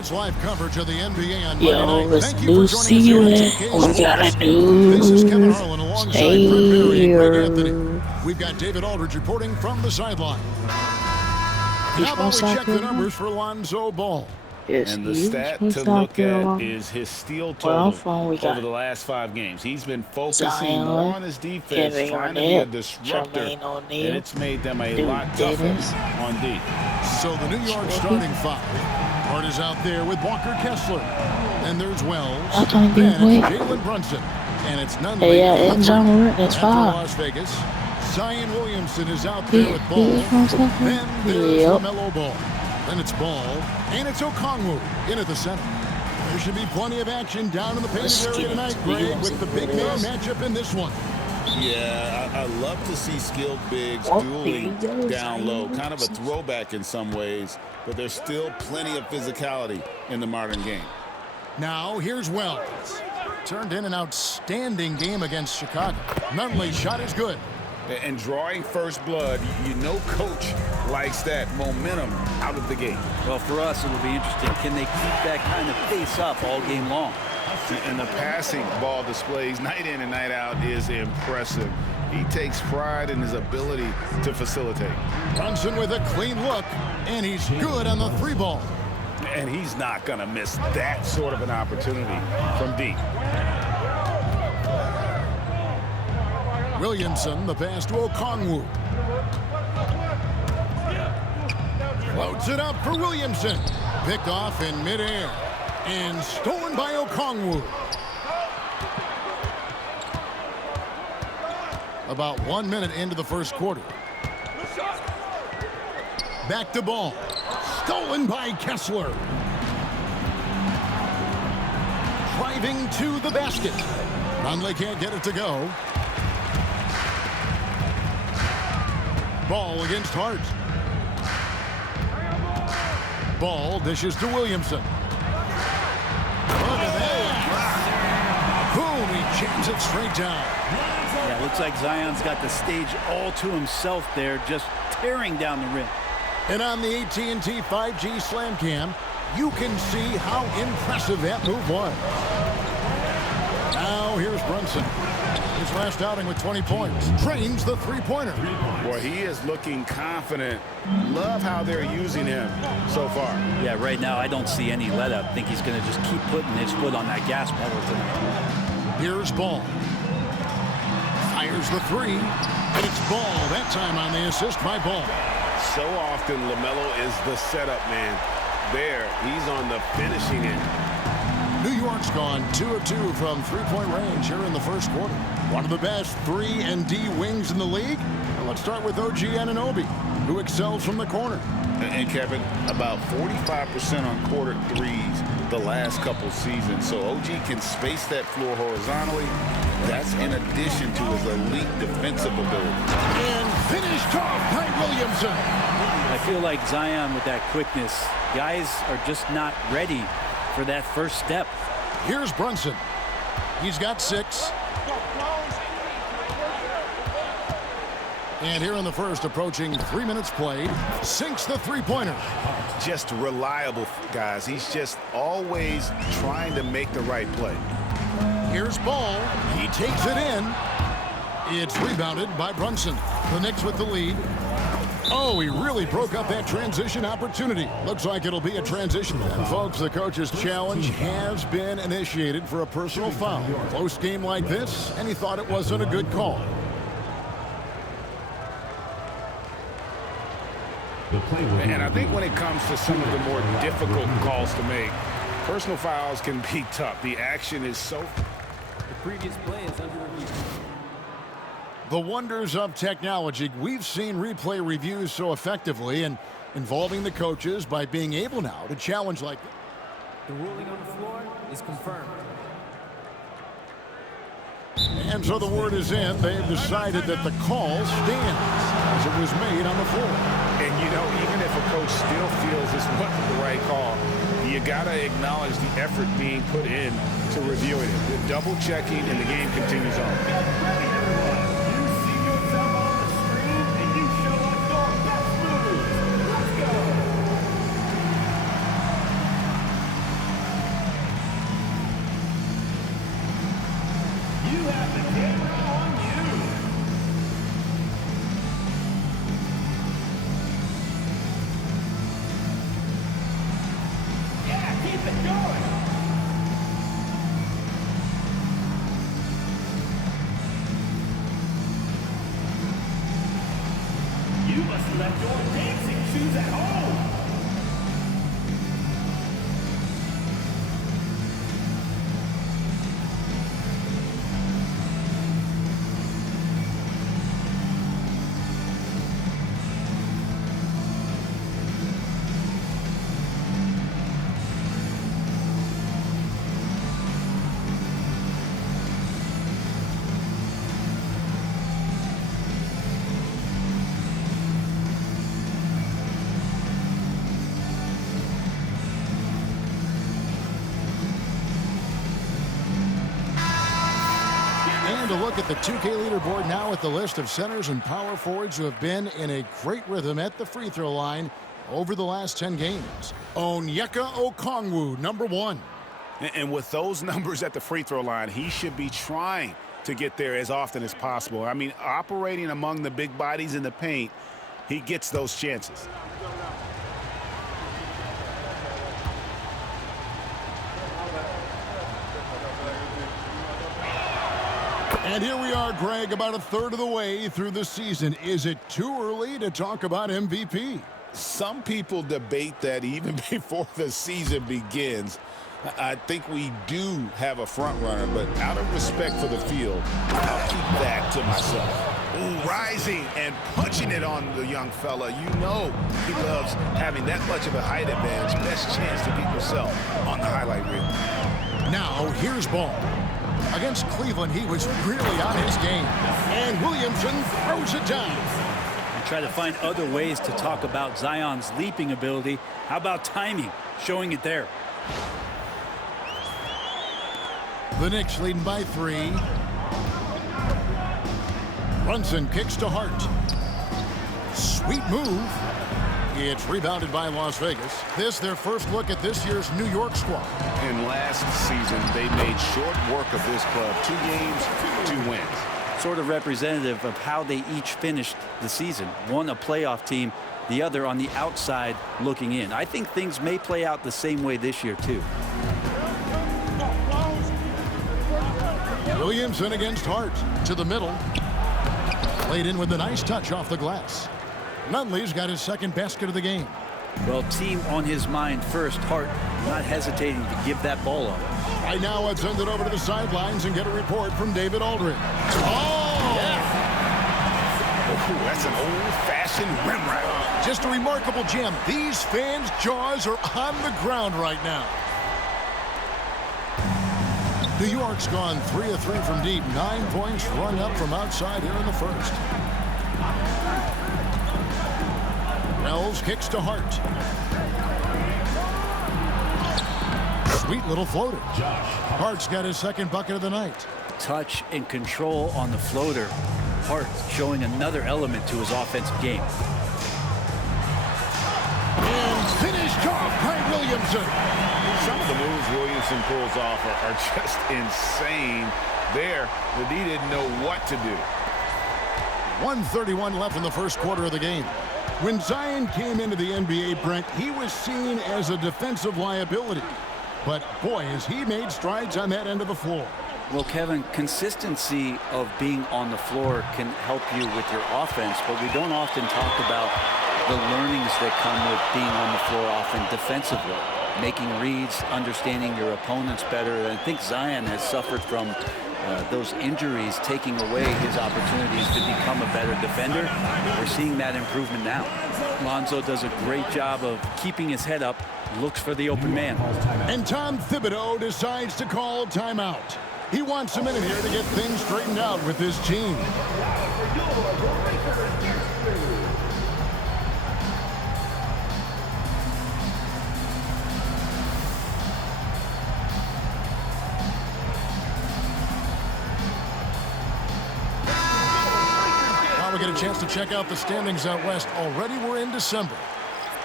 It's live coverage of the NBA on Monday Yo, night. let's Thank you for do joining us see here you on in. TK We gotta Sports. This is Kevin do Harlan alongside Brent Barry and Greg Anthony. here. We've got David Aldridge reporting from the sideline. He's How from about we South check the Carolina. numbers for Lonzo Ball? Yes, And the he is stat from to South look at Carolina. is his steal Where I'm total from, we over got the last 5 games. He's been focusing more Zion, on his defense, Kevin trying to be a Garnett, disruptor, Jermaine and O'Neal, it's made them a Duke lot tougher Dennis. on D. So the New York starting five. Hart is out there with Walker Kessler. And there's Wells. Then it's Jalen Brunson. And it's Nunley. Hey, yeah, and John Morant, that's After 5. Las Vegas, Zion Williamson is out there Yeah, with he Ball. is from South Carolina. Then there's Yep. LaMelo Ball. Then it's Ball. And it's Okongwu in at the center. There should be plenty of action down in the painted area tonight, Greg, with the big man matchup in this one. Yeah, I love to see skilled bigs dueling down low. Kind of a throwback in some ways, but there's still plenty of physicality in the modern game. Now, here's Wells. Turned in an outstanding game against Chicago. Nunley's shot is good. And drawing first blood, you know coach likes that momentum out of the gate. Well, for us, it'll be interesting. Can they keep that kind of pace up all game long? And the passing ball displays night in and night out is impressive. He takes pride in his ability to facilitate. Brunson with a clean look, and he's good on the 3 ball. And he's not going to miss that sort of an opportunity from deep. Williamson, the pass to Okongwu. Floats it up for Williamson. Picked off in midair. And stolen by Okongwu. About 1 minute into the first quarter. Back to Ball. Stolen by Kessler. Driving to the basket. Nunley can't get it to go. Ball against Hart. Ball dishes to Williamson. Look at that. Boom, he jams it straight down. Yeah, looks like Zion's got the stage all to himself there, just tearing down the rim. And on the AT&T 5G Slam Cam, you can see how impressive that move was. Now here's Brunson. His last outing with 20 points. Trains the three-pointer. Boy, he is looking confident. Love how they're using him so far. Yeah, right now I don't see any let-up. Think he's going to just keep putting his foot on that gas pedal tonight. Here's Ball. Fires the 3. And it's Ball. That time on the assist by Ball. So often LaMelo is the setup man. There, he's on the finishing end. New York's gone 2 of 2 from three-point range here in the first quarter. One of the best 3 and D wings in the league. Well, let's start with OG Anunoby, who excels from the corner. And Kevin, about 45% on quarter threes the last couple seasons. So OG can space that floor horizontally. That's in addition to his elite defensive ability. And finished off by Williamson. I feel like Zion with that quickness, guys are just not ready for that first step. Here's Brunson. He's got 6. And here in the first, approaching 3 minutes played, sinks the three-pointer. Just reliable, guys. He's just always trying to make the right play. Here's Ball. He takes it in. It's rebounded by Brunson. The Knicks with the lead. Oh, he really broke up that transition opportunity. Looks like it'll be a transition. And folks, the coach's challenge has been initiated for a personal foul. Close game like this, and he thought it wasn't a good call. And I think when it comes to some of the more difficult calls to make, personal fouls can be tough. The action is so... The previous play is under review. The wonders of technology. We've seen replay reviews so effectively and involving the coaches by being able now to challenge like this. The ruling on the floor is confirmed. And so the word is in. They've decided that the call stands as it was made on the floor. And, you know, even if a coach still feels this wasn't the right call, you got to acknowledge the effort being put in to reviewing it. The double checking, and the game continues on. to look at the 2K leaderboard now with the list of centers and power forwards who have been in a great rhythm at the free throw line over the last 10 games. Onyeka Okongwu, number 1. And with those numbers at the free throw line, he should be trying to get there as often as possible. I mean, operating among the big bodies in the paint, he gets those chances. And here we are, Greg, about a third of the way through the season. Is it too early to talk about MVP? Some people debate that even before the season begins. I think we do have a front runner, but out of respect for the field, I'll keep that to myself. Ooh, rising and punching it on the young fella. You know he loves having that much of a height advantage. Best chance to get yourself on the highlight reel. Now, here's Ball. Against Cleveland, he was really on his game. And Williamson throws it down. And try to find other ways to talk about Zion's leaping ability. How about timing? Showing it there. The Knicks leading by 3. Brunson kicks to Hart. Sweet move. It's rebounded by Las Vegas. This their first look at this year's New York squad. And last season, they made short work of this club. 2 games, 2 wins. Sort of representative of how they each finished the season. One a playoff team, the other on the outside looking in. I think things may play out the same way this year, too. Williamson against Hart. To the middle. Played in with a nice touch off the glass. Nunley's got his second basket of the game. Well, team on his mind first. Hart not hesitating to give that ball up. Right now, let's send it over to the sidelines and get a report from David Aldridge. Oh! Yeah. Ooh, that's an old-fashioned rim route. Just a remarkable jam. These fans' jaws are on the ground right now. New York's gone 3 of 3 from deep. 9 points rung up from outside here in the first. Wells kicks to Hart. Sweet little floater. Hart's got his second bucket of the night. Touch and control on the floater. Hart showing another element to his offensive game. And finished off by Williamson. Some of the moves Williamson pulls off are just insane. There, the D didn't know what to do. 1:31 left in the first quarter of the game. When Zion came into the NBA, Brent, he was seen as a defensive liability. But, boy, has he made strides on that end of the floor. Well, Kevin, consistency of being on the floor can help you with your offense, but we don't often talk about the learnings that come with being on the floor often defensively. Making reads, understanding your opponents better. And I think Zion has suffered from those injuries taking away his opportunities to become a better defender. We're seeing that improvement now. Lonzo does a great job of keeping his head up, looks for the open man. And Tom Thibodeau decides to call timeout. He wants a minute here to get things straightened out with his team. Now we get a chance to check out the standings out west. Already we're in December.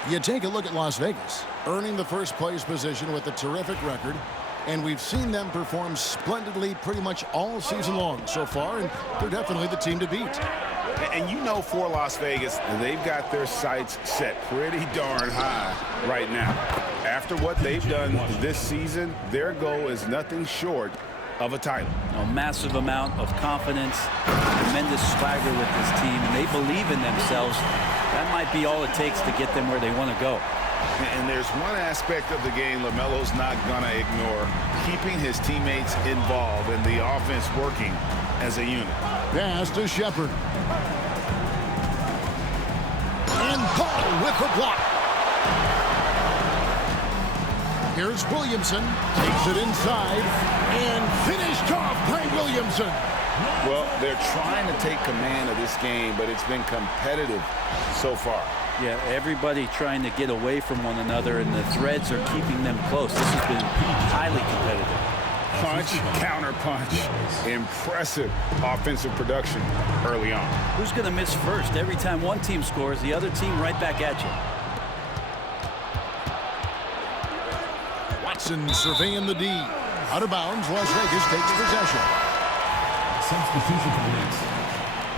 You take a look at Las Vegas, earning the first place position with a terrific record. And we've seen them perform splendidly pretty much all season long so far, and they're definitely the team to beat. And you know, for Las Vegas, they've got their sights set pretty darn high right now. After what they've done this season, their goal is nothing short of a title. A massive amount of confidence, tremendous swagger with this team, and they believe in themselves. That might be all it takes to get them where they want to go. And there's one aspect of the game LaMelo's not going to ignore, keeping his teammates involved and the offense working as a unit. Pass to Shepard. And Ball with the block. Here's Williamson. Takes it inside. And finished off by Williamson. Well, they're trying to take command of this game, but it's been competitive so far. Yeah, everybody trying to get away from one another, and the threads are keeping them close. This has been highly competitive. Punch, counter punch. Impressive offensive production early on. Who's going to miss first? Every time one team scores, the other team right back at you. Watson surveying the D. Out of bounds, Las Vegas takes possession. Substitution for the Knicks.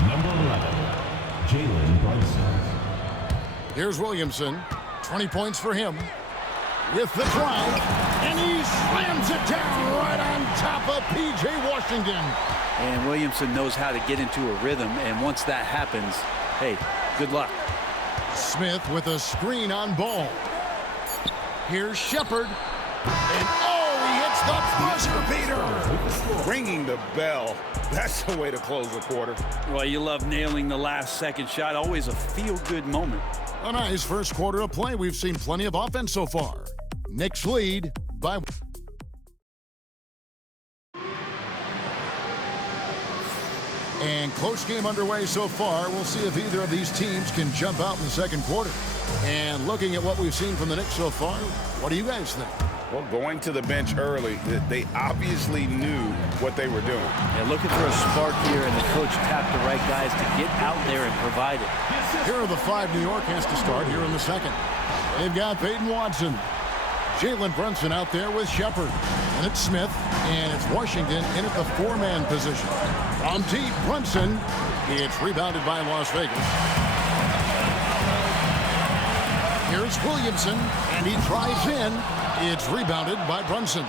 Number 11, Jalen Brunson. Here's Williamson. 20 points for him. With the drive, and he slams it down right on top of P.J. Washington. And Williamson knows how to get into a rhythm, and once that happens, hey, good luck. Smith with a screen on Ball. Here's Shepard. And he hits the buzzer beater. Ringing the bell. That's the way to close the quarter. Well, you love nailing the last second shot. Always a feel-good moment. A nice first quarter of play. We've seen plenty of offense so far. Knicks lead by... And close game underway so far. We'll see if either of these teams can jump out in the second quarter. And looking at what we've seen from the Knicks so far, what do you guys think? Well, going to the bench early, they obviously knew what they were doing. Yeah, looking for a spark here, and the coach tapped the right guys to get out there and provide it. Here are the 5 New York has to start here in the second. They've got Peyton Watson. Jalen Brunson out there with Shepard. And it's Smith, and it's Washington in at the 4-man position. From deep, Brunson. It's rebounded by Las Vegas. Here's Williamson, and he drives in. It's rebounded by Brunson.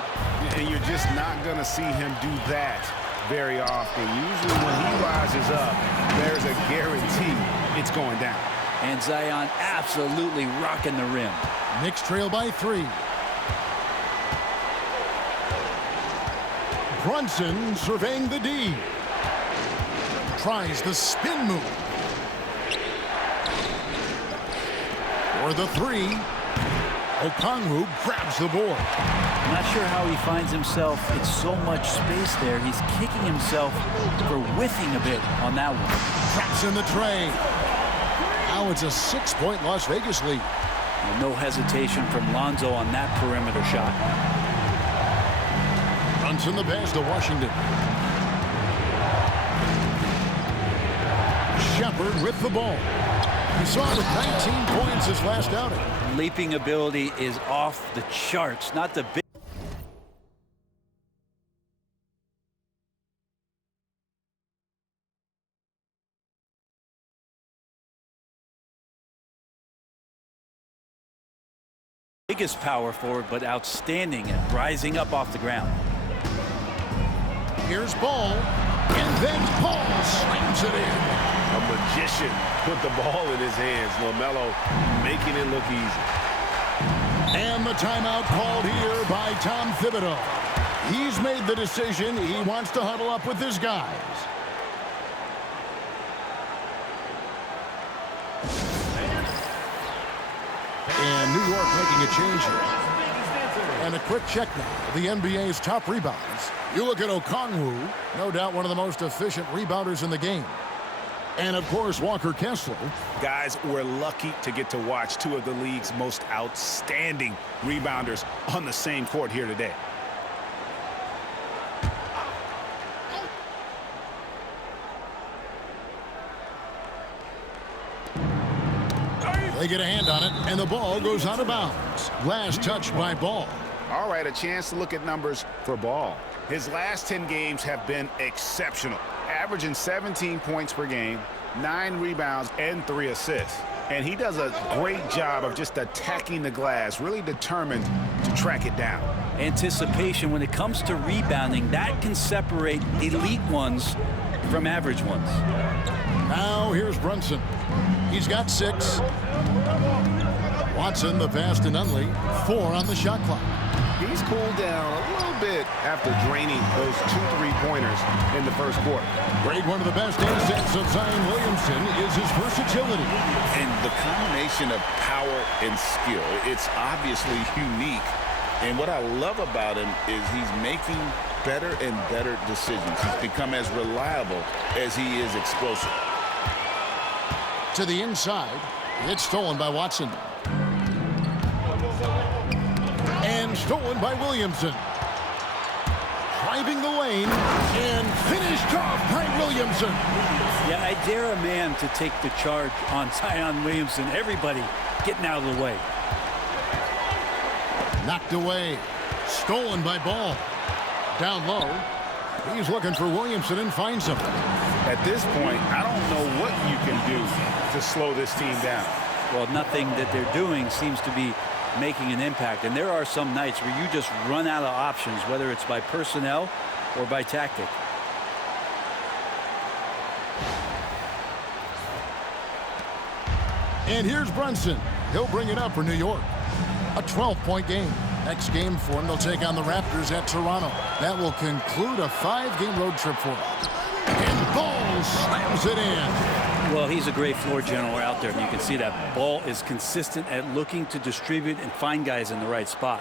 And you're just not going to see him do that very often. Usually when he rises up, there's a guarantee it's going down. And Zion absolutely rocking the rim. Knicks trail by 3. Brunson surveying the D. Tries the spin move. For the 3. Okongwu grabs the board. I'm not sure how he finds himself. It's so much space there. He's kicking himself for whiffing a bit on that one. Traps in the tray. Now it's a 6-point Las Vegas lead. And no hesitation from Lonzo on that perimeter shot. Brunson the pass to Washington. Shepard with the ball. We saw him with 19 points his last outing. Leaping ability is off the charts. Not the big. Biggest power forward, but outstanding at rising up off the ground. Here's Ball, and then Ball slams it in. A magician put the ball in his hands. LaMelo making it look easy. And the timeout called here by Tom Thibodeau. He's made the decision. He wants to huddle up with his guys. And New York making a change here. And a quick check now. The NBA's top rebounders. You look at Okongwu, no doubt one of the most efficient rebounders in the game. And, of course, Walker Kessler. Guys, we're lucky to get to watch 2 of the league's most outstanding rebounders on the same court here today. They get a hand on it, and the ball goes out of bounds. Last touch by Ball. All right, a chance to look at numbers for Ball. His last 10 games have been exceptional, averaging 17 points per game, 9 rebounds, and 3 assists. And he does a great job of just attacking the glass, really determined to track it down. Anticipation when it comes to rebounding, that can separate elite ones from average ones. Now here's Brunson. He's got 6. Watson, the pass to Nunley. 4 on the shot clock. He's cooled down a little bit after draining those 2 3-pointers in the first quarter. Grade one of the best assets of Zion Williamson is his versatility. And the combination of power and skill, it's obviously unique. And what I love about him is he's making better and better decisions. He's become as reliable as he is explosive. To the inside. It's stolen by Watson. And stolen by Williamson. driving the lane and finished off by Williamson. Yeah, I dare a man to take the charge on Zion Williamson. Everybody getting out of the way. Knocked away. Stolen by Ball. Down low. He's looking for Williamson and finds him. At this point, I don't know what you can do to slow this team down. Well, nothing that they're doing seems to be making an impact. And there are some nights where you just run out of options, whether it's by personnel or by tactic. And here's Brunson. He'll bring it up for New York. A 12-point game. Next game for them, they'll take on the Raptors at Toronto. That will conclude a 5-game road trip for them. And Ball slams it in. Well, he's a great floor general out there. And you can see that Ball is consistent at looking to distribute and find guys in the right spot.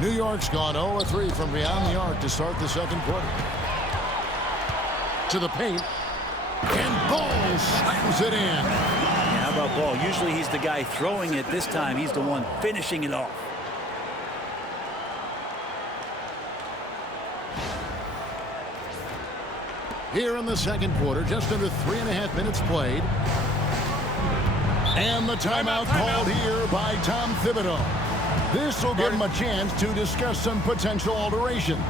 New York's gone 0-3 from beyond the arc to start the second quarter. To the paint. And Ball slams it in. How about Ball? Usually he's the guy throwing it. This time he's the one finishing it off. Here in the second quarter, just under 3.5 minutes played. And the timeout called here by Tom Thibodeau. This will give him a chance to discuss some potential alterations.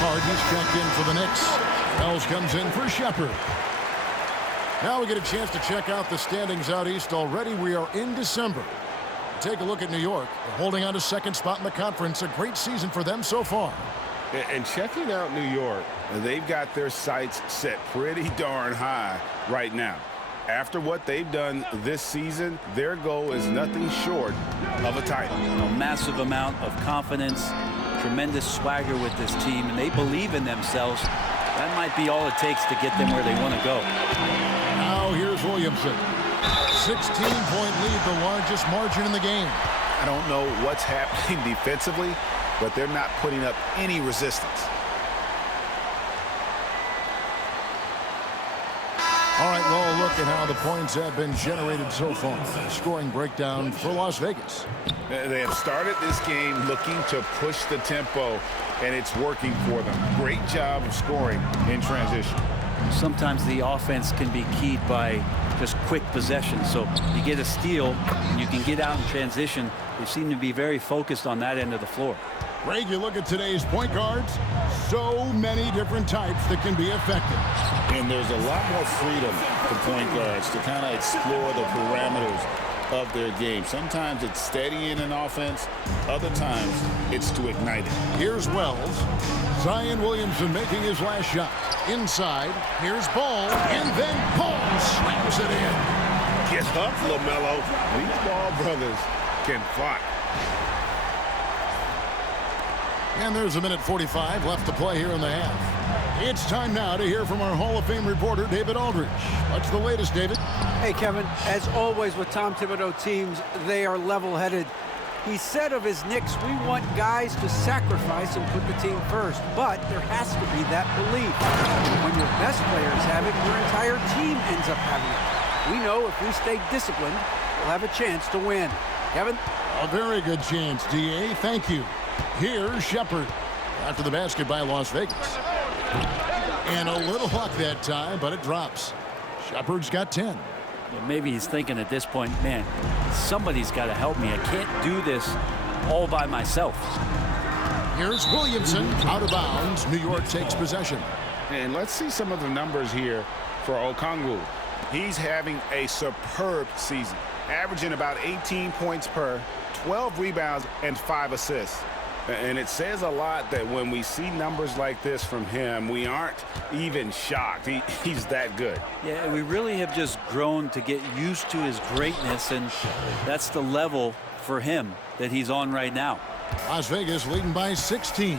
Harden's checked in for the Knicks. Wells comes in for Shepard. Now we get a chance to check out the standings out east already. We are in December. Take a look at New York. They're holding on to second spot in the conference. A great season for them so far. And checking out New York, they've got their sights set pretty darn high right now. After what they've done this season, their goal is nothing short of a title. A massive amount of confidence, tremendous swagger with this team, and they believe in themselves. That might be all it takes to get them where they want to go. Now here's Williamson. 16-point lead, the largest margin in the game. I don't know what's happening defensively, but they're not putting up any resistance. All right, well, look at how the points have been generated so far. Scoring breakdown for Las Vegas. They have started this game looking to push the tempo, and it's working for them. Great job of scoring in transition. Sometimes the offense can be keyed by just quick possession. So you get a steal, and you can get out in transition. They seem to be very focused on that end of the floor. Greg, you look at today's point guards, so many different types that can be effective. And there's a lot more freedom for point guards to kind of explore the parameters of their game. Sometimes it's steadying an offense. Other times it's to ignite it. Here's Wells. Zion Williamson making his last shot. Inside, here's Ball, and then Ball slams it in. Get up, LaMelo. These Ball brothers can fly. And there's a minute 45 left to play here in the half. It's time now to hear from our Hall of Fame reporter, David Aldridge. What's the latest, David? Hey, Kevin. As always with Tom Thibodeau teams, they are level-headed. He said of his Knicks, we want guys to sacrifice and put the team first. But there has to be that belief. When your best players have it, your entire team ends up having it. We know if we stay disciplined, we'll have a chance to win. Kevin? A very good chance, D.A. Thank you. Here's Shepard. After the basket by Las Vegas. And a little luck that time, but it drops. Shepard's got 10. Well, maybe he's thinking at this point, man, somebody's got to help me. I can't do this all by myself. Here's Williamson out of bounds. New York takes possession. And let's see some of the numbers here for Okongwu. He's having a superb season, averaging about 18 points per, 12 rebounds, and 5 assists. And it says a lot that when we see numbers like this from him, we aren't even shocked. He's that good. Yeah, we really have just grown to get used to his greatness, and that's the level for him that he's on right now. Las Vegas leading by 16.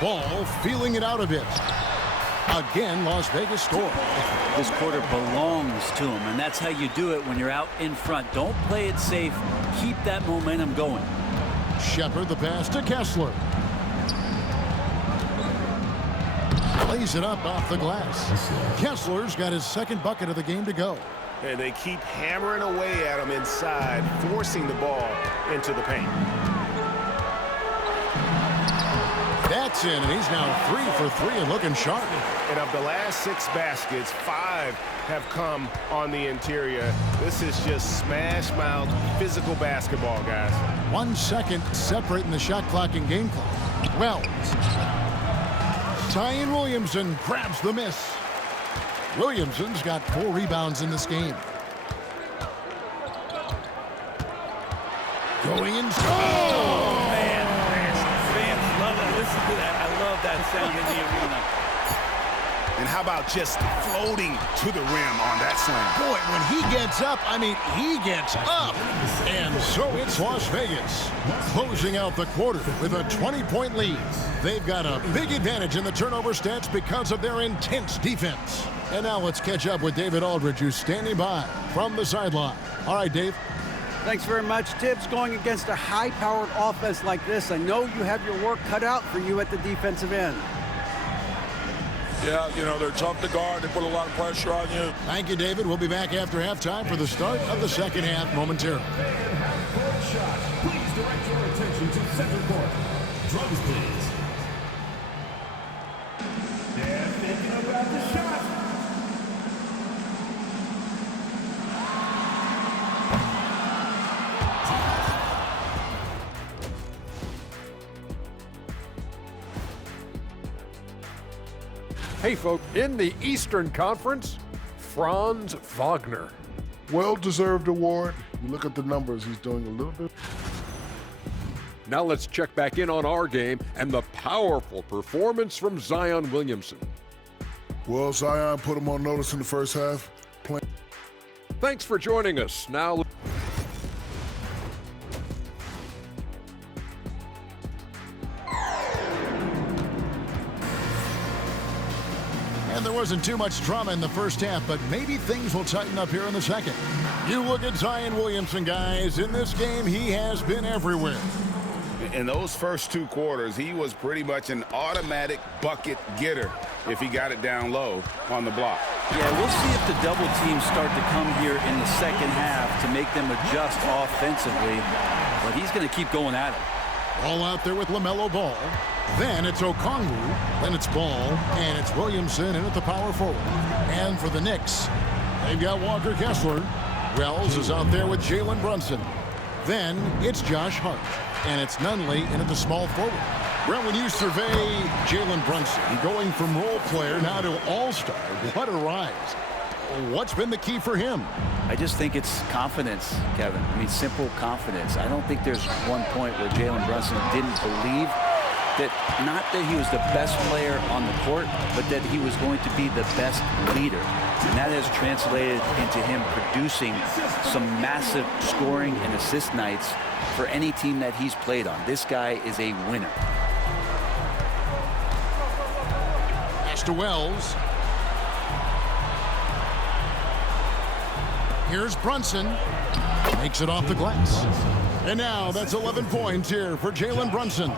Ball feeling it out a bit. Again, Las Vegas score. This quarter belongs to him, and that's how you do it when you're out in front. Don't play it safe. Keep that momentum going. Shepard the pass to Kessler. Lays it up off the glass. Kessler's got his second bucket of the game to go. And they keep hammering away at him inside, forcing the ball into the paint. That's in, and he's now 3 for 3 and looking sharp. And of the last 6 baskets, 5 have come on the interior. This is just smash-mouth physical basketball, guys. 1 second separating the shot clock and game clock. Wells. Zion Williamson grabs the miss. Williamson's got 4 rebounds in this game. Going in. Oh! Man, fans love it. Listen to that. I love that sound in the arena. And how about just floating to the rim on that slam? Boy, when he gets up, I mean, he gets up. And so it's Las Vegas closing out the quarter with a 20-point lead. They've got a big advantage in the turnover stats because of their intense defense. And now let's catch up with David Aldridge, who's standing by from the sideline. All right, Dave. Thanks very much, Tibbs. Going against a high-powered offense like this, I know you have your work cut out for you at the defensive end. Yeah, you know, they're tough to guard. They put a lot of pressure on you. Thank you, David. We'll be back after halftime for the start of the second half momentarily. Court shot. Please direct your attention to center court. Drums, please. They're thinking about the shot. Hey, folks, in the Eastern Conference, Franz Wagner. Well-deserved award. You look at the numbers, he's doing a little bit. Now let's check back in on our game and the powerful performance from Zion Williamson. Well, Zion put him on notice in the first half. Thanks for joining us. Now, And there wasn't too much drama in the first half, but maybe things will tighten up here in the second. You look at Zion Williamson, guys. In this game, he has been everywhere. In those first 2 quarters, he was pretty much an automatic bucket getter if he got it down low on the block. Yeah, we'll see if the double teams start to come here in the second half to make them adjust offensively. But he's going to keep going at it. Ball out there with LaMelo Ball. Then it's Okongwu. Then it's Ball. And it's Williamson in at the power forward. And for the Knicks, they've got Walker Kessler. Wells is out there with Jalen Brunson. Then it's Josh Hart. And it's Nunley in at the small forward. Well, when you survey Jalen Brunson going from role player now to all-star, what a rise. What's been the key for him? I just think it's confidence, Kevin. I mean, simple confidence. I don't think there's one point where Jalen Brunson didn't believe that, not that he was the best player on the court, but that he was going to be the best leader. And that has translated into him producing some massive scoring and assist nights for any team that he's played on. This guy is a winner. Pass to Wells. Here's Brunson. Makes it off the glass. And now that's 11 points here for Jalen Brunson.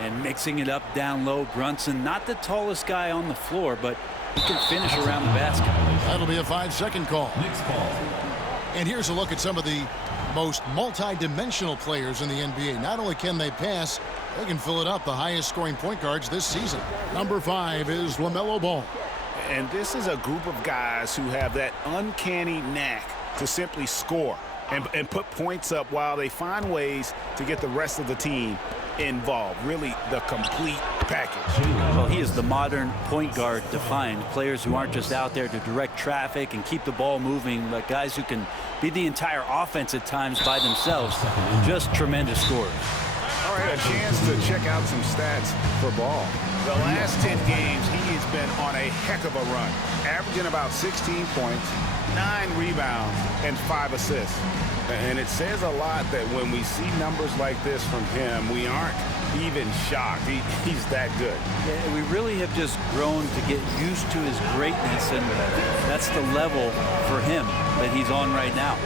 And mixing it up down low, Brunson, not the tallest guy on the floor, but he can finish around the basket. That'll be a 5-second call. And here's a look at some of the most multi-dimensional players in the NBA. Not only can they pass, they can fill it up. The highest scoring point guards this season. Number 5 is LaMelo Ball. And this is a group of guys who have that uncanny knack to simply score and put points up while they find ways to get the rest of the team involved. Really the complete package. Well, he is the modern point guard defined. Players who aren't just out there to direct traffic and keep the ball moving, but guys who can be the entire offense at times by themselves. Just tremendous scorers. All right, a chance to check out some stats for Ball. The last 10 games, he has been on a heck of a run, averaging about 16 points, 9 rebounds, and 5 assists. And it says a lot that when we see numbers like this from him, we aren't even shocked. He's that good. Yeah, we really have just grown to get used to his greatness, and that's the level for him that he's on right now.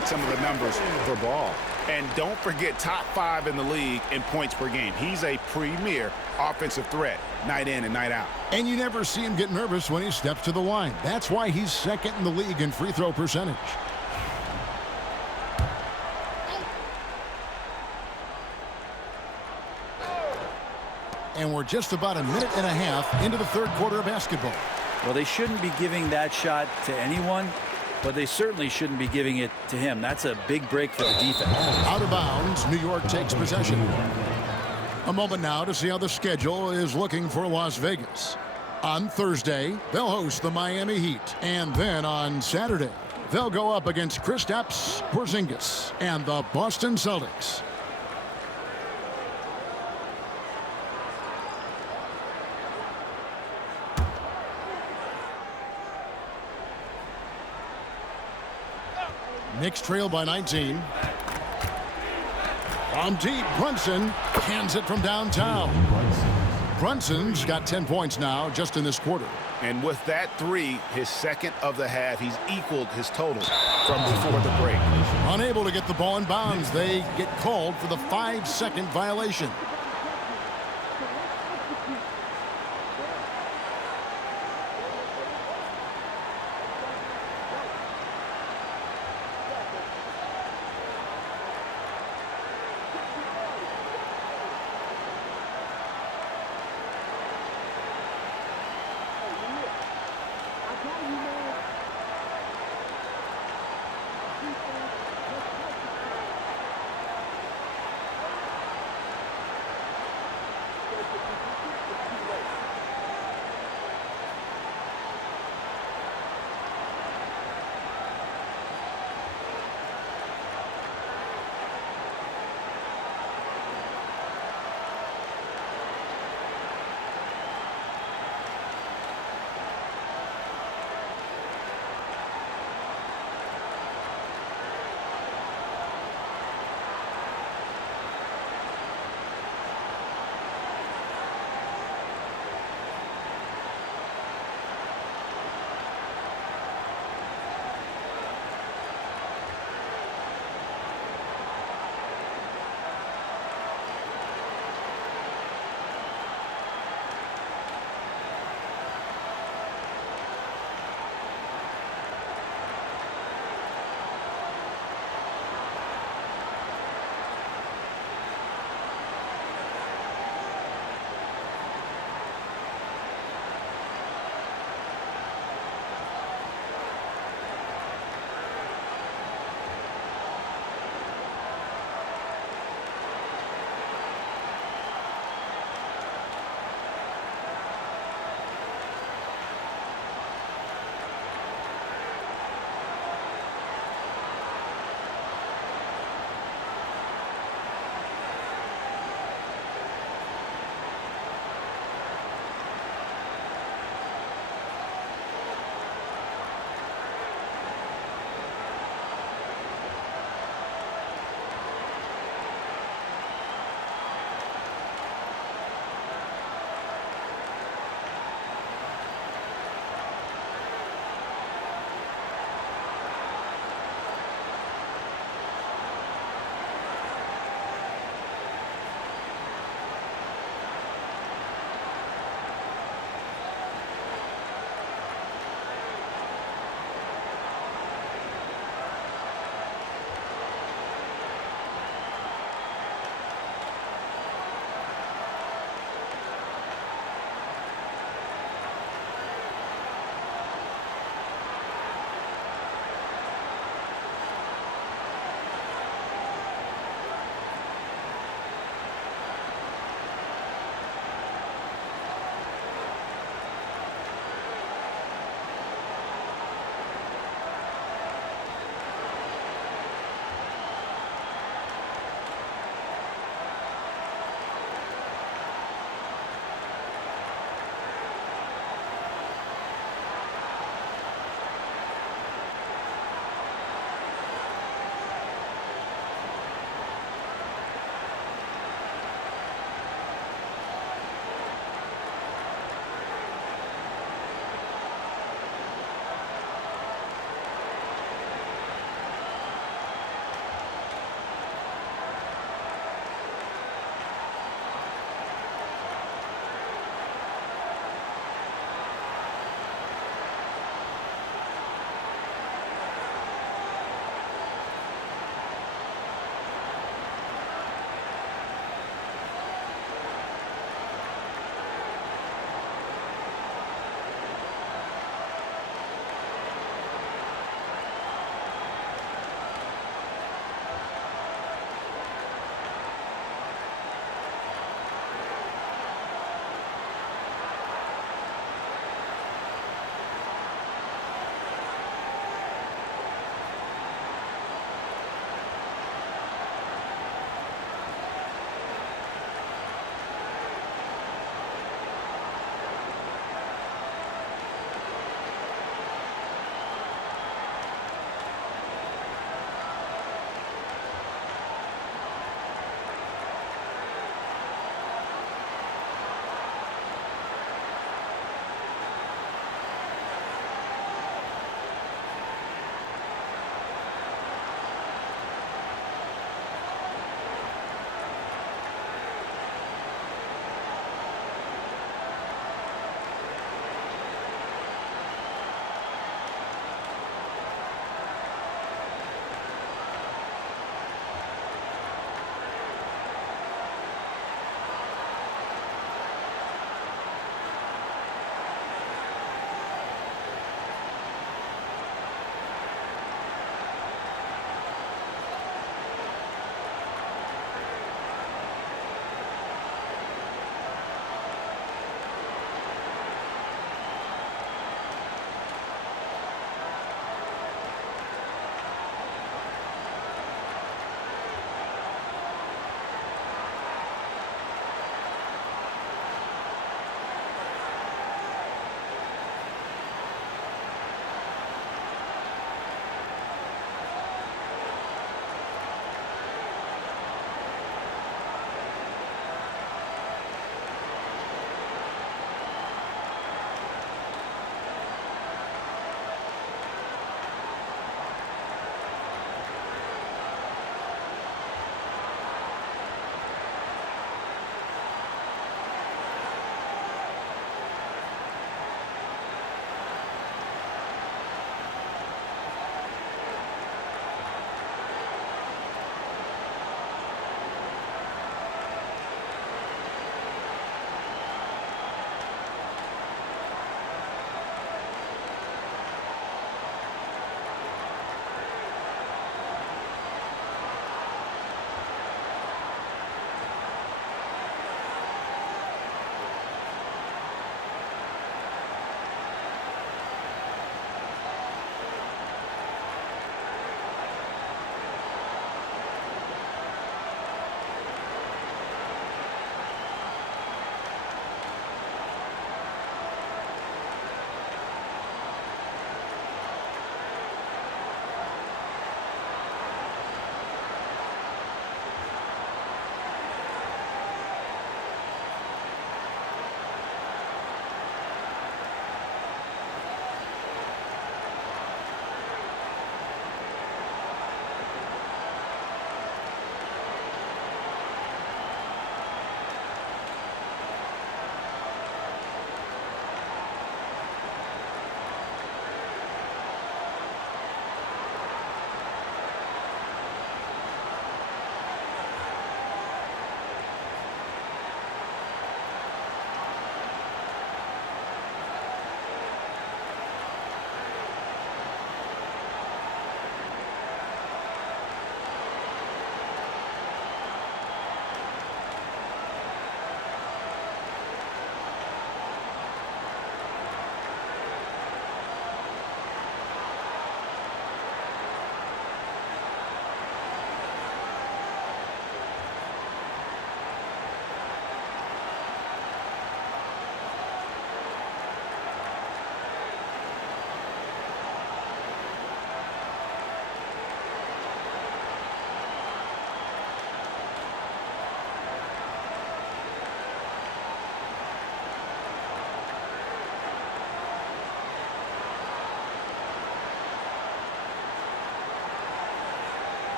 out some of the numbers for Ball. And don't forget, top 5 in the league in points per game. He's a premier offensive threat, night in and night out. And you never see him get nervous when he steps to the line. That's why he's second in the league in free throw percentage. And we're just about a minute and a half into the third quarter of basketball. Well, they shouldn't be giving that shot to anyone, but they certainly shouldn't be giving it to him. That's a big break for the defense. Out of bounds, New York takes possession. A moment now to see how the schedule is looking for Las Vegas. On Thursday, they'll host the Miami Heat. And then on Saturday, they'll go up against Kristaps Porzingis and the Boston Celtics. Knicks trail by 19. From deep, Brunson hands it from downtown. Brunson's got 10 points now just in this quarter. And with that 3, his second of the half, he's equaled his total from before the break. Unable to get the ball in bounds, they get called for the 5-second violation.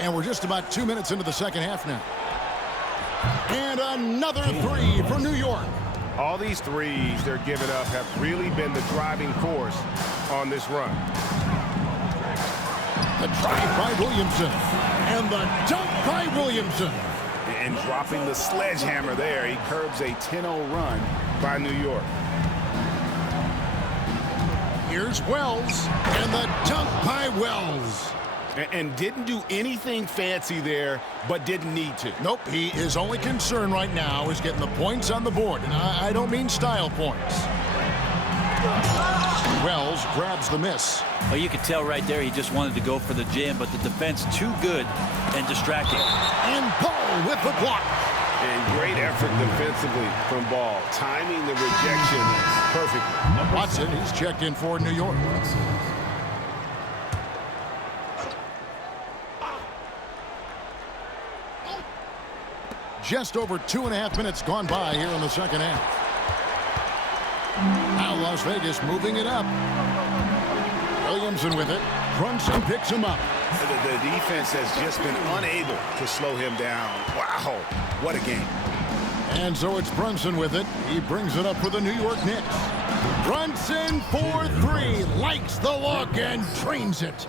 And we're just about 2 minutes into the second half now. And another three for New York. All these threes they're giving up have really been the driving force on this run. The drive by Williamson. And the dunk by Williamson. And dropping the sledgehammer there, he curbs a 10-0 run by New York. Here's Wells. And the dunk by Wells. And didn't do anything fancy there, but didn't need to. Nope, his only concern right now is getting the points on the board. And I don't mean style points. Wells grabs the miss. Well, you could tell right there he just wanted to go for the jam, but the defense too good and distracting. And Ball with the block. And great effort defensively from Ball. Timing the rejection perfectly. Watson, he's checked in for New York. Just over 2.5 minutes gone by here in the second half. Now Las Vegas moving it up. Williamson with it. Brunson picks him up. The defense has just been unable to slow him down. Wow, what a game. And so it's Brunson with it. He brings it up for the New York Knicks. Brunson for three. Likes the look and trains it.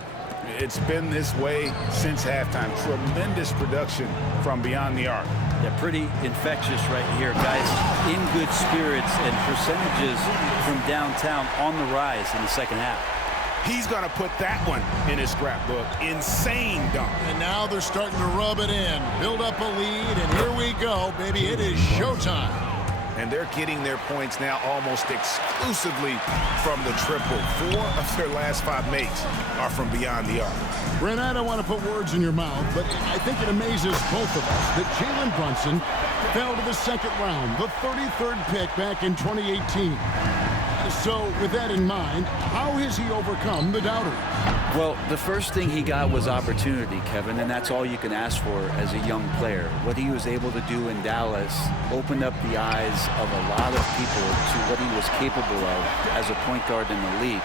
It's been this way since halftime. Tremendous production from beyond the arc. Yeah, pretty infectious right here, guys. In good spirits and percentages from downtown on the rise in the second half. He's going to put that one in his scrapbook. Insane dunk. And now they're starting to rub it in. Build up a lead, and here we go, baby. It is showtime. And they're getting their points now almost exclusively from the triple. 4 of their last 5 makes are from beyond the arc. Brent, I don't want to put words in your mouth, but I think it amazes both of us that Jalen Brunson fell to the second round, the 33rd pick back in 2018. So, with that in mind, how has he overcome the doubters? Well, the first thing he got was opportunity, Kevin, and that's all you can ask for as a young player. What he was able to do in Dallas opened up the eyes of a lot of people to what he was capable of as a point guard in the league.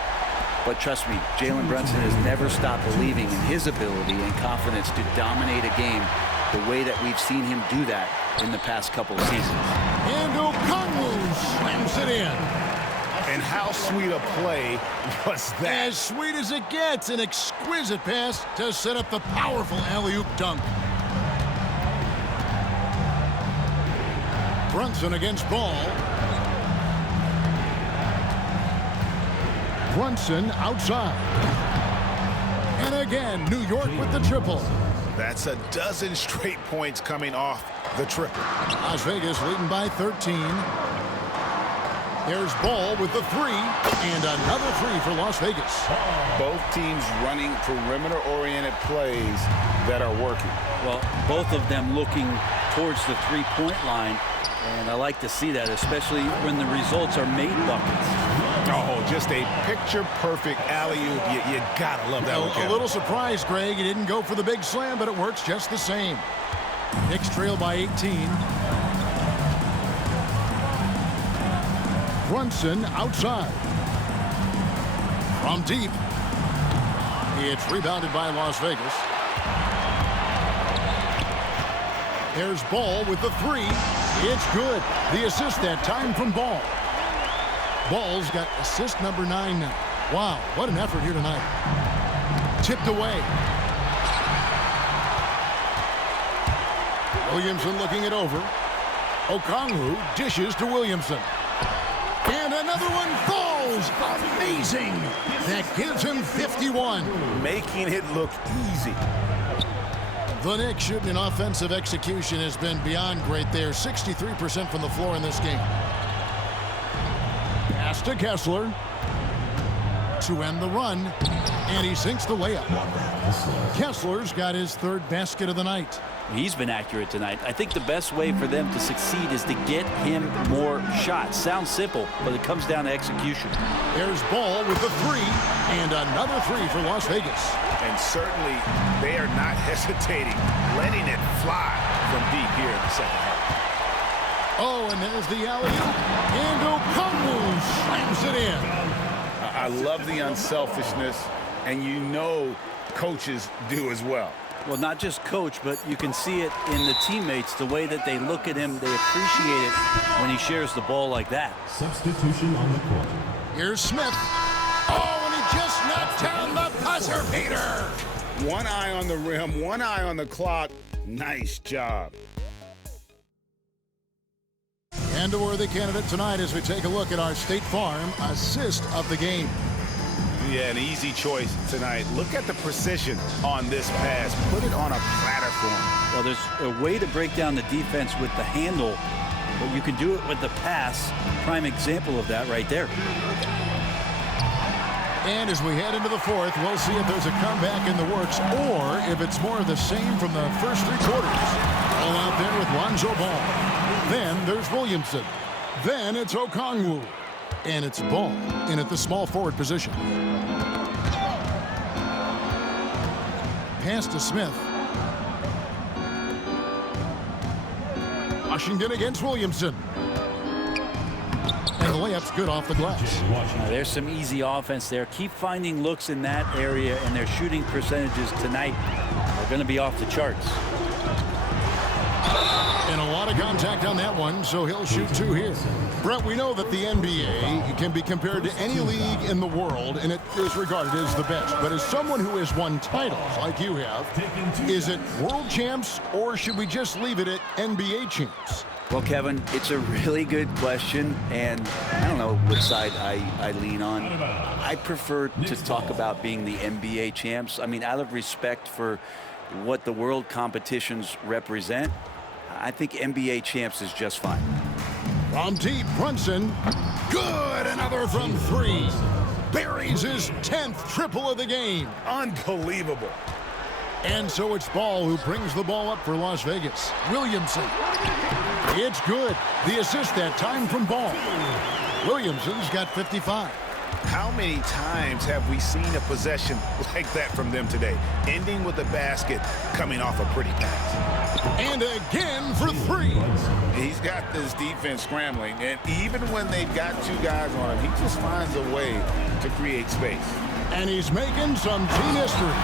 But trust me, Jalen Brunson has never stopped believing in his ability and confidence to dominate a game the way that we've seen him do that in the past couple of seasons. And Okongwu slams it in. And how sweet a play was that? As sweet as it gets, an exquisite pass to set up the powerful alley-oop dunk. Brunson against Ball. Brunson outside. And again, New York with the triple. That's a dozen straight points coming off the triple. Las Vegas leading by 13. There's Ball with the three, and another three for Las Vegas. Both teams running perimeter-oriented plays that are working. Well, both of them looking towards the three-point line, and I like to see that, especially when the results are made buckets. Oh, just a picture-perfect alley-oop. You gotta love that one. A little surprised, Greg. He didn't go for the big slam, but it works just the same. Knicks trail by 18. Brunson outside. From deep. It's rebounded by Las Vegas. There's Ball with the three. It's good. The assist that time from Ball. Ball's got assist number 9 now. Wow, what an effort here tonight. Tipped away. Williamson looking it over. Okongwu dishes to Williamson. And another one falls. Amazing. That gives him 51. Making it look easy. The Knicks shooting in offensive execution has been beyond great there. 63% from the floor in this game. Pass to Kessler to end the run. And he sinks the layup. Kessler's got his 3rd basket of the night. He's been accurate tonight. I think the best way for them to succeed is to get him more shots. Sounds simple, but it comes down to execution. There's Ball with the three, and another three for Las Vegas. And certainly they are not hesitating, letting it fly from deep here in the second half. Oh, and there's the alley-oop. And Okongwu slams it in. I love the unselfishness, and you know coaches do as well. Well, not just coach, but you can see it in the teammates, the way that they look at him. They appreciate it when he shares the ball like that. Substitution on the court. Here's Smith. Oh, and he just knocked down the buzzer beater. One eye on the rim, one eye on the clock. Nice job. And a worthy candidate tonight as we take a look at our State Farm assist of the game. Yeah, an easy choice tonight. Look at the precision on this pass. Put it on a platter for him. Well, there's a way to break down the defense with the handle, but you can do it with the pass. Prime example of that right there. And as we head into the fourth, we'll see if there's a comeback in the works or if it's more of the same from the first 3 quarters. All out there with Lonzo Ball. Then there's Williamson. Then it's Okongwu. And it's Ball in at the small forward position. Pass to Smith. Washington against Williamson. And the layup's good off the glass. There's some easy offense there. Keep finding looks in that area, and their shooting percentages tonight are going to be off the charts. And a lot of contact on that one, so he'll shoot 2 here. Brett, we know that the NBA can be compared to any league in the world, and it is regarded as the best. But as someone who has won titles like you have, is it world champs, or should we just leave it at NBA champs? Well, Kevin, it's a really good question, and I don't know which side I lean on. I prefer to talk about being the NBA champs. I mean, out of respect for what the world competitions represent, I think NBA champs is just fine. From deep, Brunson. Good, another from 3. Buries his 10th triple of the game. Unbelievable. And so it's Ball who brings the ball up for Las Vegas. Williamson. It's good. The assist that time from Ball. Williamson's got 55. How many times have we seen a possession like that from them today? Ending with a basket, coming off a pretty pass. And again for 3. He's got this defense scrambling, and even when they've got 2 guys on him, he just finds a way to create space. And he's making some team history.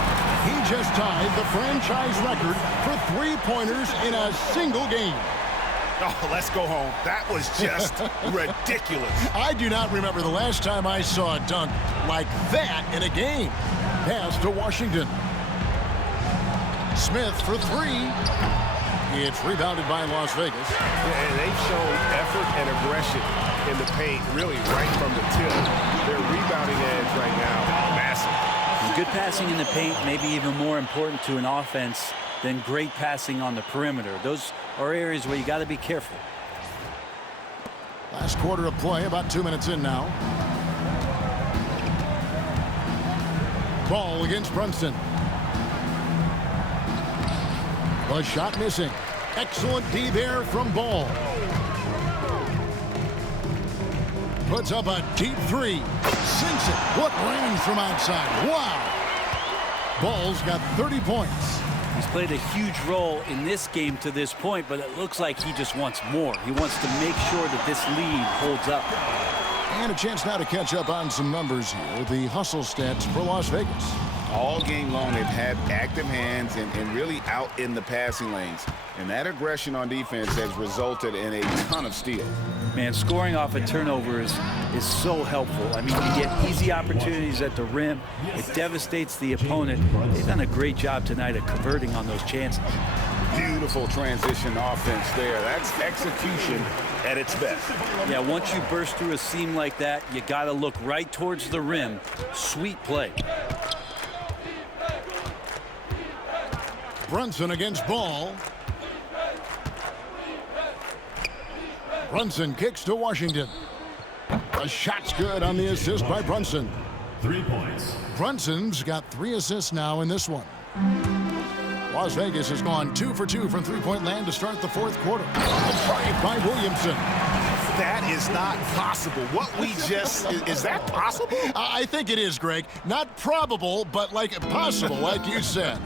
He just tied the franchise record for 3-pointers in a single game. Oh, let's go home. That was just ridiculous. I do not remember the last time I saw a dunk like that in a game. Pass to Washington. Smith for 3. It's rebounded by Las Vegas. And they've shown effort and aggression in the paint, really right from the tip. Their rebounding edge right now, massive. Good passing in the paint may be even more important to an offense than great passing on the perimeter. Those are areas where you got to be careful. Last quarter of play, about 2 minutes in now. Ball against Brunson. The shot missing. Excellent D there from Ball. Puts up a deep 3. Sinks it. What range from outside. Wow. Ball's got 30 points. He's played a huge role in this game to this point, but it looks like he just wants more. He wants to make sure that this lead holds up. And a chance now to catch up on some numbers here. The hustle stats for Las Vegas. All game long, they've had active hands and really out in the passing lanes. And that aggression on defense has resulted in a ton of steals. Man, scoring off of turnovers is so helpful. I mean, you get easy opportunities at the rim. It devastates the opponent. They've done a great job tonight of converting on those chances. Beautiful transition offense there. That's execution at its best. Yeah, once you burst through a seam like that, you got to look right towards the rim. Sweet play. Brunson against Ball. Brunson kicks to Washington. The shot's good on the assist by Brunson. 3 points. Brunson's got 3 assists now in this one. Las Vegas has gone 2 for 2 from three-point land to start the fourth quarter. A drive by Williamson. That is not possible. What we just, is that possible? I think it is, Greg. Not probable, but like possible, like you said.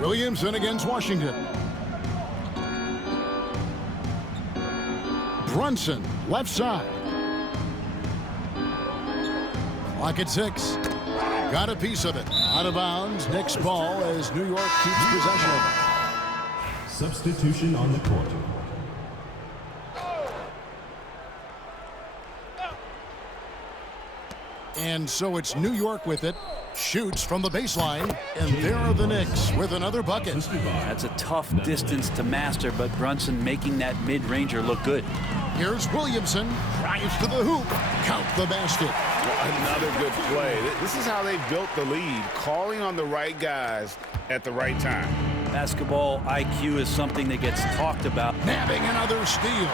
Williamson against Washington. Brunson, left side. Clock at 6. Got a piece of it. Out of bounds. Knicks ball as New York keeps possession of it. Substitution on the court. And so it's New York with it. Shoots from the baseline. And there are the Knicks with another bucket. That's a tough distance to master, but Brunson making that mid-ranger look good. Here's Williamson. Drives to the hoop. Count the basket. Another good play. This is how they built the lead, calling on the right guys at the right time. Basketball IQ is something that gets talked about. Nabbing another steal.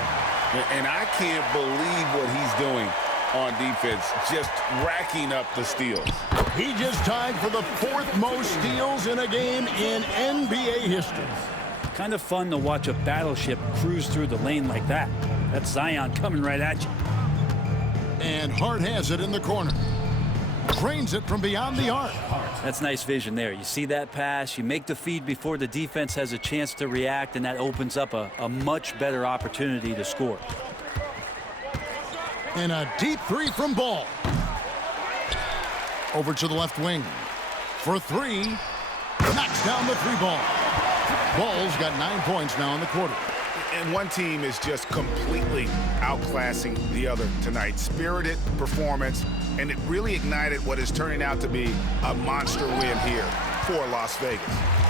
And I can't believe what he's doing on defense, just racking up the steals. He just tied for the 4th most steals in a game in NBA history. Kind of fun to watch a battleship cruise through the lane like that. That's Zion coming right at you. And Hart has it in the corner. Drains it from beyond the arc. That's nice vision there. You see that pass, you make the feed before the defense has a chance to react, and that opens up a much better opportunity to score. And a deep 3 from Ball. Over to the left wing. For 3. Knocks down the 3 ball. Ball's got 9 points now in the quarter. And one team is just completely outclassing the other tonight. Spirited performance, and it really ignited what is turning out to be a monster win here for Las Vegas.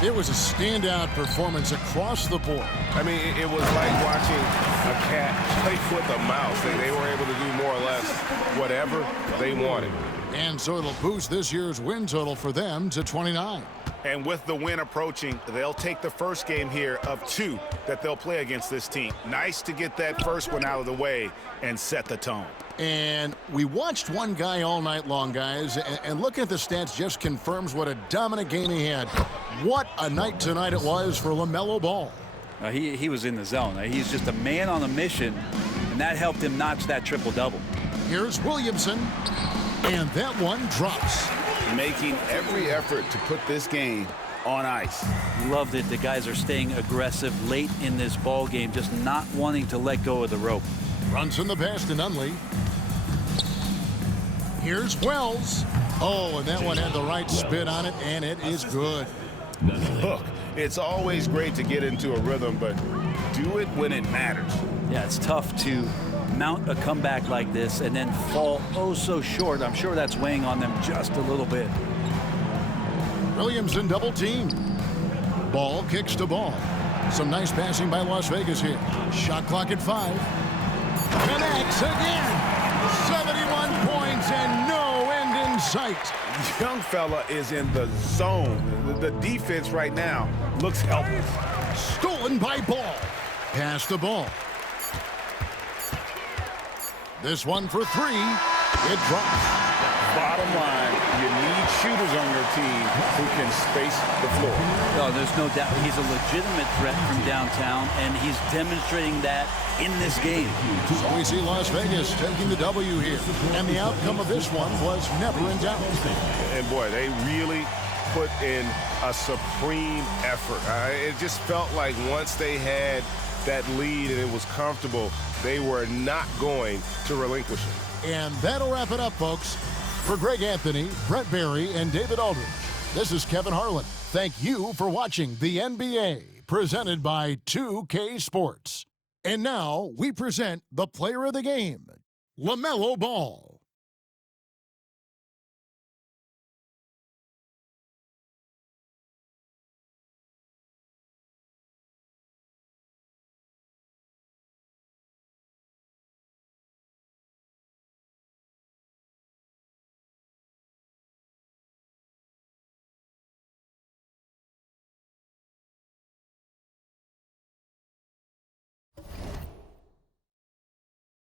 It was a standout performance across the board. I mean, it was like watching a cat play with a mouse. They were able to do more or less whatever they wanted. And so it'll boost this year's win total for them to 29. And with the win approaching, they'll take the first game here of 2 that they'll play against this team. Nice to get that first one out of the way and set the tone. And we watched one guy all night long, guys, and looking at the stats just confirms what a dominant game he had. What a night tonight it was for LaMelo Ball. He was in the zone. He's just a man on a mission, and that helped him notch that triple-double. Here's Williamson, and that one drops. Making every effort to put this game on ice. Loved it. The guys are staying aggressive late in this ball game, just not wanting to let go of the rope. Brunson the pass to Nunley. Here's Wells. Oh, and that one had the right spin on it, and it is good. Look, it's always great to get into a rhythm, but do it when it matters. Yeah, it's tough to mount a comeback like this and then fall oh so short. I'm sure that's weighing on them just a little bit. Williamson double team. Ball kicks to Ball. Some nice passing by Las Vegas here. Shot clock at 5. Connects again. 71 points and no end in sight. Young fella is in the zone. The defense right now looks helpless. Stolen by Ball. Pass the Ball. This one for 3. It drops. Bottom line, you need shooters on your team who can space the floor. No, there's no doubt he's a legitimate threat from downtown, and he's demonstrating that in this game. So we see Las Vegas taking the W here, and the outcome of this one was never in doubt. And boy, they really put in a supreme effort. It just felt like once they had that lead and it was comfortable, they were not going to relinquish it. And that'll wrap it up, folks. For Greg Anthony, Brett Barry, and David Aldridge, this is Kevin Harlan. Thank you for watching the NBA, presented by 2K Sports. And now we present the player of the game, LaMelo Ball.